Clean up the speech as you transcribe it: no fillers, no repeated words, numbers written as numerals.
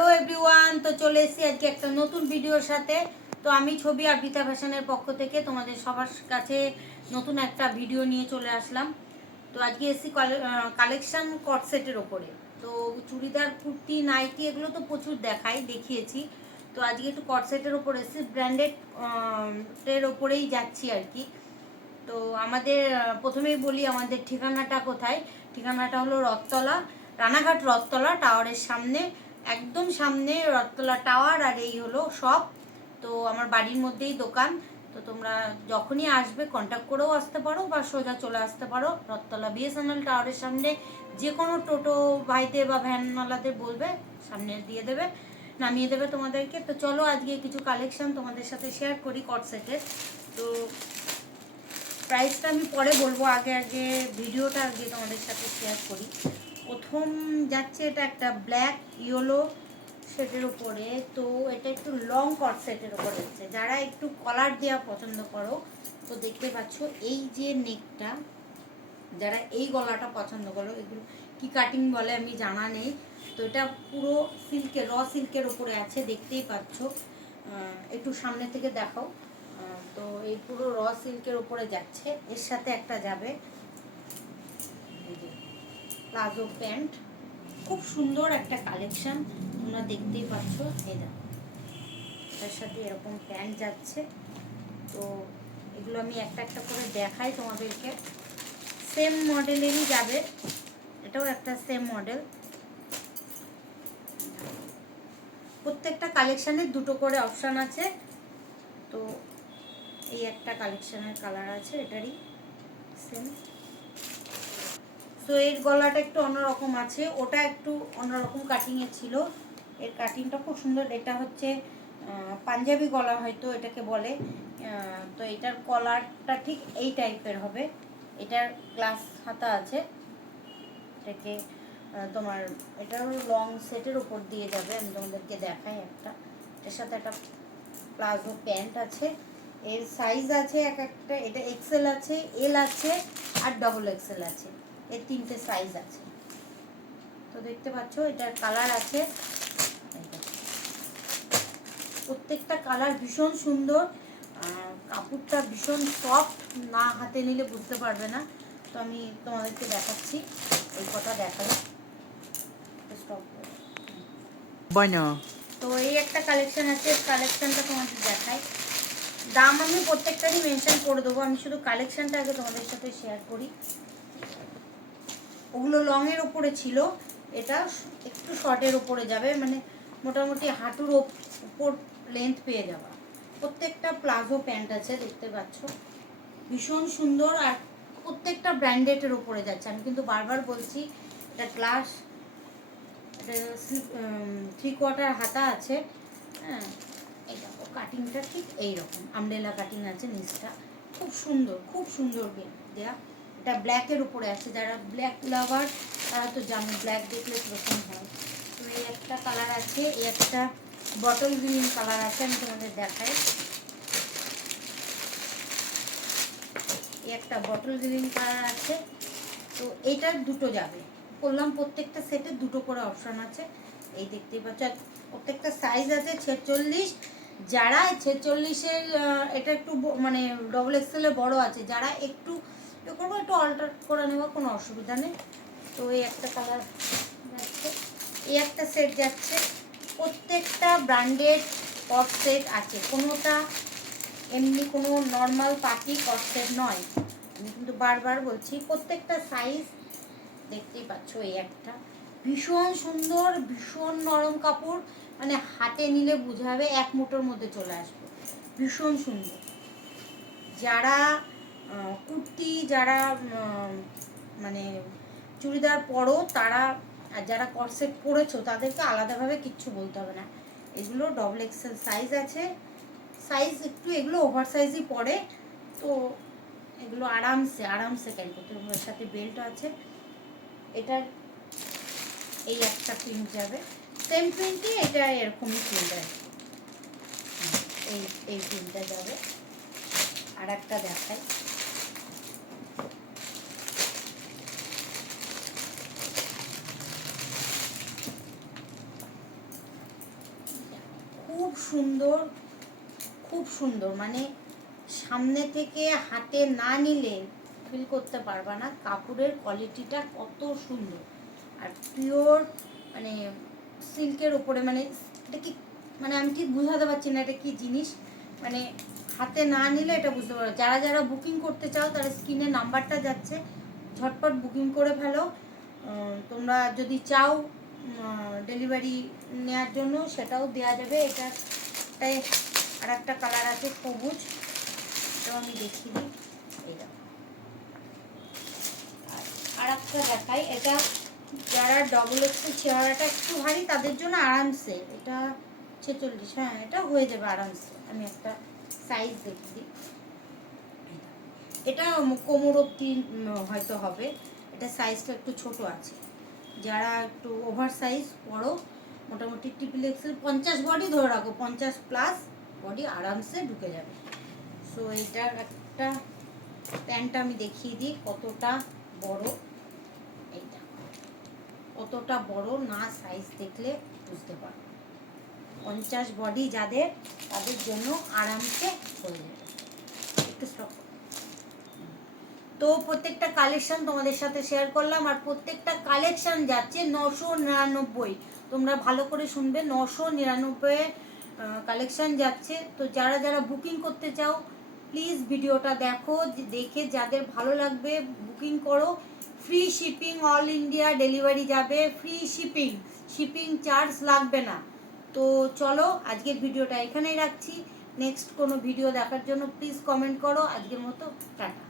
Hello everyone, তো চলে এসেছি আজকে একটা নতুন ভিডিওর সাথে। তো আমি ছবি আর বিতা ফ্যাশনের পক্ষ থেকে তোমাদের সবার কাছে নতুন একটা ভিডিও নিয়ে চলে আসলাম। তো আজকে এসেছি কালেকশন কট সেটের ওপরে। তো চুড়িদার, কুর্তি, নাইটি এগুলো তো প্রচুর দেখিয়েছি। তো আজকে একটু কট সেটের ওপরে এসেছি, ব্র্যান্ডেড এর ওপরেই যাচ্ছি আর কি। তো আমাদের প্রথমেই বলি আমাদের ঠিকানাটা কোথায়। ঠিকানাটা হলো রথতলা, রানাঘাট রথতলা টাওয়ারের সামনে, একদম সামনে রথতলা টাওয়ার, আর এই হলো শপ। তো আমার বাড়ির মধ্যেই দোকান। তো তোমরা যখনই আসবে কন্ট্যাক্ট করেও আসতে পারো বা সোজা চলে আসতে পারো রথতলা বিএসএনএল টাওয়ারের সামনে। যে কোনো টোটো ভাইতে বা ভ্যানওয়ালাদের বলবে, সামনে দিয়ে দেবে, নামিয়ে দেবে তোমাদেরকে। তো চলো আজকে কিছু কালেকশন তোমাদের সাথে শেয়ার করি কট সেটের। তো প্রাইসটা আমি পরে বলবো, আগে আগে ভিডিওটা আগে তোমাদের সাথে শেয়ার করি। প্রথম যাচ্ছে এটা একটা ব্ল্যাক ইয়েলো সেটের উপরে। তো এটা একটু লং কট সেটের উপরে হচ্ছে, যারা একটু কলার দেওয়া পছন্দ করো তো দেখতে পাচ্ছ এই যে নেকটা, যারা এই গলাটা পছন্দ করো, এগুলো কি কাটিং বলে আমি জানা নেই। তো এটা পুরো সিল্কের, র সিল্কের উপরে আছে, দেখতেই পাচ্ছ। একটু সামনে থেকে দেখাও। তো এই পুরো র সিল্কের উপরে যাচ্ছে, এর সাথে একটা যাবে প্লাজো প্যান্ট। খুব সুন্দর একটা কালেকশন, তোমরা দেখতেই পাচ্ছ। এটা এটার সাথে এরকম প্যান্ট যাচ্ছে। তো এগুলো আমি একটা একটা করে দেখাই তোমাদেরকে। সেম মডেলেরই যাবে, এটাও একটা সেম মডেল। প্রত্যেকটা কালেকশানের দুটো করে অপশান আছে। তো এই একটা কালেকশানের কালার আছে, এটারই সেম। তো এর গলাটা একটু অন্যরকম আছে, ওটা একটু অন্যরকম কাটিংয়ে ছিল, এর কাটিংটা খুব সুন্দর। এটা হচ্ছে পাঞ্জাবি গলা হয়তো এটাকে বলে। তো এটার কলারটা ঠিক এই টাইপের হবে। এটার গ্লাস হাতা আছে, এটাকে তোমার এটারও লং সেটের উপর দিয়ে যাবে। আমি তোমাদেরকে দেখাই একটা। এর সাথে একটা প্লাজো প্যান্ট আছে, এর সাইজ আছে এক একটা। এটা এক্সেল আছে, এল আছে, আর ডবল এক্সেল আছে, এর তিনটে সাইজ আছে। তো দেখতে পাচ্ছ এটার কালার আছে, প্রত্যেকটা কালার ভীষণ সুন্দর। কাপড়টা ভীষণ সফট, না হাতে নিলে বুঝতে পারবে না। তো আমি তোমাদেরকে দেখাচ্ছি, এই কথা দেখাবো। তো এই একটা কালেকশন আছে, কালেকশনটা তোমাদের দেখাই। দাম আমি প্রত্যেকটারই মেনশন করে দেবো, আমি শুধু কালেকশনটা আগে তোমাদের সাথে শেয়ার করি। ওগুলো লংয়ের ওপরে ছিল, এটা একটু শর্টের ওপরে যাবে, মানে মোটামুটি হাঁটুর উপর লেন্থ পেয়ে যাবা। প্রত্যেকটা প্লাজো প্যান্ট আছে, দেখতে পাচ্ছ ভীষণ সুন্দর। আর প্রত্যেকটা ব্র্যান্ডেডের ওপরে যাচ্ছে। আমি কিন্তু বারবার বলছি, এটা গ্লাস, এটা 3/4 হাতা আছে। হ্যাঁ, এই দেখো কাটিংটা ঠিক এইরকম আমব্রেলা কাটিং আছে নিচটা, খুব সুন্দর, খুব সুন্দর দেয়া। এটা ব্ল্যাকের উপরে আছে, যারা ব্ল্যাক লাভার তারা তো জানো, ব্ল্যাক দেখলে প্রথম হয়। তো এই একটা কালার আছে, এই একটা বটল গ্রিন কালার আছে, আমি তোমাদের দেখাই। এই একটা বটল গ্রিন কালার আছে। তো এইটার দুটো যাবে, করলাম প্রত্যেকটা সেটে দুটো করে অপশন আছে। এই দেখতেই পাচ্ছ, প্রত্যেকটা সাইজ আছে 46। যারা 46-এর, এটা একটু মানে ডবল এক্সেলের বড় আছে, যারা একটু করবো একটু অল্টার করে নেবো, কোনো অসুবিধা নেই। তো এই একটা কালার যাচ্ছে, এই একটা সেট যাচ্ছে। প্রত্যেকটা ব্র্যান্ডেড কট সেট আছে, কোনোটা এমনি কোনো নর্মাল পার্টি কট সেট নয়। আমি কিন্তু বারবার বলছি, প্রত্যেকটা সাইজ দেখতেই পাচ্ছ। এই একটা ভীষণ সুন্দর, ভীষণ নরম কাপড়, মানে হাতে নিলে বোঝাবে এক মুঠোর মধ্যে চলে আসবে, ভীষণ সুন্দর। যারা কুর্তি, যারা মানে চুড়িদার পরো তারা, আর যারা কটসেট পরেছো তাদেরকে আলাদাভাবে কিচ্ছু বলতে হবে না। এগুলো ডবল এক্সেল সাইজ আছে, সাইজ একটু এগুলো ওভার সাইজই পড়ে। তো এগুলো আরামসে আরামসে ক্যারি করতে হবে। এর সাথে বেল্ট আছে। এটার এই একটা প্রিন্ট যাবে, সেম প্রিন্টই এটা এরকমই প্রিন্ট আছে। এই প্রিন্টটা যাবে। আর একটা দেখাই, সুন্দর, খুব সুন্দর, মানে সামনে থেকে হাতে না নিলে ফিল করতে পারবা না কাপড়ের কোয়ালিটিটা কত সুন্দর। আর পিওর মানে সিল্কের উপরে, মানে এটা কি, মানে আমি ঠিক বুঝাতে পারছি না এটা কি জিনিস, মানে হাতে না নিলে এটা বুঝতে পারো। যারা যারা বুকিং করতে চাও তারা স্ক্রিনে নাম্বারটা যাচ্ছে, ঝটপট বুকিং করে ফেলো। তোমরা যদি চাও ডেলিভারি নেওয়ার জন্য সেটাও দেওয়া যাবে। এটাই আর একটা কালার আছে সবুজ, এটাও আমি দেখিয়ে দিই। এই দেখো, আর একটা দেখাই, এটা যারা ডবল এক্সেল চেহারাটা একটু ভারী তাদের জন্য আরামসে, এটা 46, হ্যাঁ এটা হয়ে যাবে আরামসে। আমি একটা সাইজ দেখিয়ে দিই, এটা কোমর অবধি হয়তো হবে, এটা সাইজটা একটু ছোট আছে। যারা একটু ওভার সাইজ বড়, মোটামুটি ট্রিপল এক্সেল 50 বডি ধরে রাখো, 50+ বডি আরামসে ঢুকে যাবে। সো এটার একটা প্যান্টটা আমি দেখিয়ে দিই কতটা বড়। এইটা কতটা বড় না, সাইজ দেখলে বুঝতে পারো। 50 বডি যাদের, তাদের জন্য আরামসে হয়ে যাবে। একটু স্টপ। তো প্রত্যেকটা কালেকশন তোমাদের সাথে শেয়ার করলাম, আর প্রত্যেকটা কালেকশন যাচ্ছে 999। তোমরা ভালো করে শুনবে, 999 কালেকশন যাচ্ছে। তো যারা যারা বুকিং করতে চাও প্লিজ ভিডিওটা দেখো, দেখে যাদের ভালো লাগবে বুকিং করো। Free shipping, all India delivery যাবে, ফ্রি শিপিং, শিপিং চার্জ লাগবে না। তো চলো আজকের ভিডিওটা এখানেই রাখছি। নেক্সট কোনো ভিডিও দেখার জন্য প্লিজ কমেন্ট করো। আজকের মতো টাটা।